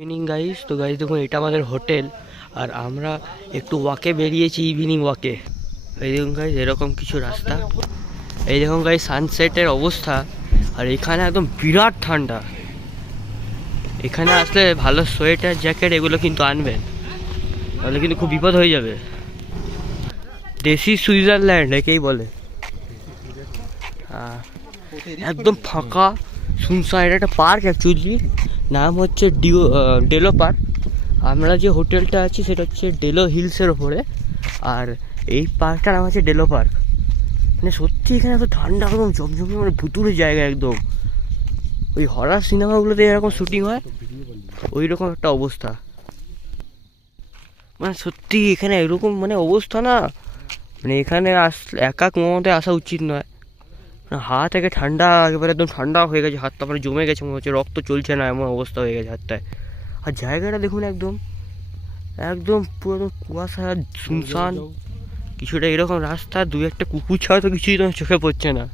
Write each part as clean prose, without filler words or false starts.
Evening guys, তো guys দেখুন এটা আমাদের হোটেল। আর আমরা একটু ওয়াকে বেরিয়েছি, ইভিনিং ওয়াকে। এই দেখুন গাইস এরকম কিছু রাস্তা। এই দেখুন গাইস সানসেটের অবস্থা। আর এখানে একদম বিরাট ঠান্ডা। এখানে আসলে ভালো সোয়েটার জ্যাকেট এগুলো কিন্তু আনবেন, তাহলে কিন্তু খুব বিপদ হয়ে যাবে। দেশি সুইজারল্যান্ড একেই বলে। একদম ফাঁকা শুনশান। এটা একটা পার্ক অ্যাকচুয়ালি, নাম হচ্ছে ডেলো পার্ক। আমরা যে হোটেলটা আছি সেটা হচ্ছে ডেলো হিলসের ওপরে, আর এই পার্কটার নাম হচ্ছে ডেলো পার্ক। মানে সত্যি এখানে এত ঠান্ডা, একদম জমজমে, মানে ভুতুরে জায়গা একদম। ওই হরর সিনেমাগুলোতে এরকম শুটিং হয়, ওই রকম একটা অবস্থা। মানে সত্যি এখানে এরকম মানে অবস্থা না, মানে এখানে আসলে একা কোনোমতে আসা উচিত নয়। হাত থেকে ঠান্ডা, একেবারে একদম ঠান্ডা হয়ে গেছে হাতটা, মানে জমে গেছে, মনে হচ্ছে রক্ত চলছে না, এমন অবস্থা হয়ে গেছে হাতটায়। আর জায়গাটা দেখুন একদম একদম পুরো কুয়াশা, শুনশান কিছুটা এরকম রাস্তা, দু একটা কুকুর ছাড়া তো কিছুই তোমার চোখে পড়ছে না।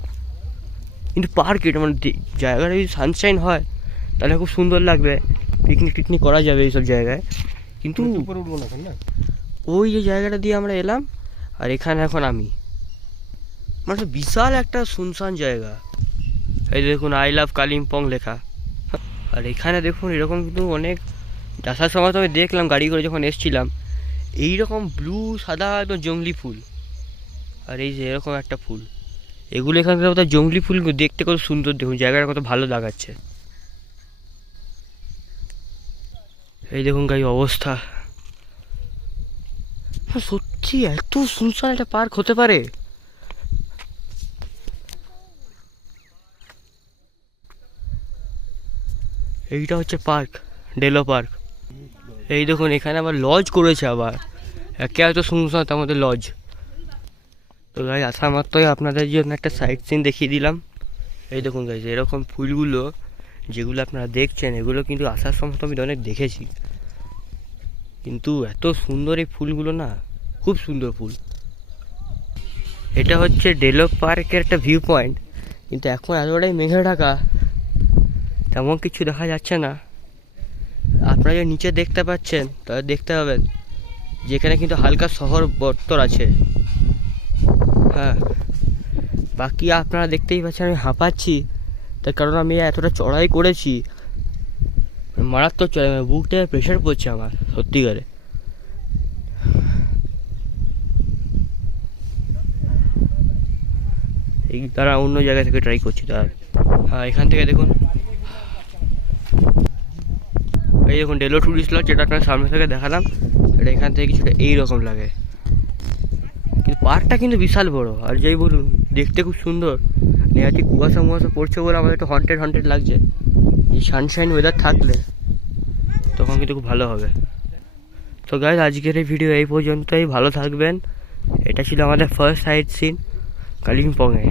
কিন্তু পার্ক এটা, মানে জায়গাটা যদি সানশাইন হয় তাহলে খুব সুন্দর লাগবে, পিকনিক টিকনিক করা যাবে এইসব জায়গায়। কিন্তু ওই যে জায়গাটা দিয়ে আমরা এলাম, আর এখানে এখন আমি, মানে বিশাল একটা শুনশান জায়গা। এই দেখুন আই লাভ কালিম্পং লেখা। আর এখানে দেখুন এরকম কিন্তু অনেক, আসার সময় তো আমি দেখলাম গাড়ি করে যখন এসছিলাম, এইরকম ব্লু সাদা একদম জংলি ফুল। আর এই যে এরকম একটা ফুল, এগুলো এখানকার কোথাও জংলি ফুল দেখতে কত সুন্দর, দেখুন জায়গাটা কত ভালো লাগাচ্ছে। এই দেখুন গাই অবস্থা, সত্যি এত শুনশান একটা পার্ক হতে পারে। এইটা হচ্ছে পার্ক, ডেলো পার্ক। এই দেখুন এখানে আবার লজ করেছে, আবার একে এত শুনশান তার মধ্যে লজ। তো গাই আসা মাত্রই আপনাদের জন্য একটা সাইট সিন দেখিয়ে দিলাম। এই দেখুন গাইজ এরকম ফুলগুলো যেগুলো আপনারা দেখছেন, এগুলো কিন্তু আসার সময় তো আমি অনেক দেখেছি, কিন্তু এত সুন্দর এই ফুলগুলো না, খুব সুন্দর ফুল। এটা হচ্ছে ডেলো পার্কের একটা ভিউ পয়েন্ট, কিন্তু এখন এতটাই মেঘে ঢাকা, তেমন কিছু দেখা যাচ্ছে না। আপনারা যে নিচে দেখতে পাচ্ছেন তাহলে দেখতে পাবেন যেখানে কিন্তু হালকা শহর বর্তর আছে। হ্যাঁ, বাকি আপনারা দেখতেই পাচ্ছেন আমি হাঁপাচ্ছি, তার কারণ আমি এতটা চড়াই করেছি, মারাত্মক চড়াই, বুকটা প্রেশার পড়ছে আমার সত্যিকারে। এই তারা অন্য জায়গা থেকে ট্রাই করছি তার। হ্যাঁ, এখান থেকে দেখুন, এই দেখুন ডেলো ট্যুরিস্ট লজ, যেটা আপনার সামনে থেকে দেখালাম, এটা এখান থেকে কিছুটা এইরকম লাগে। কিন্তু পার্কটা কিন্তু বিশাল বড়, আর যেই বলুন দেখতে খুব সুন্দর। নেহাতি কুয়াশা মুয়াশা পড়ছে বলে আমাদের একটু হন্টেড হন্টেড লাগছে। এই সানশাইন ওয়েদার থাকলে তখন কিন্তু খুব ভালো হবে। তো গাইজ আজকের এই ভিডিও এই পর্যন্তই, ভালো থাকবেন। এটা ছিল আমাদের ফার্স্ট সাইট সিন কালিম্পংয়ে।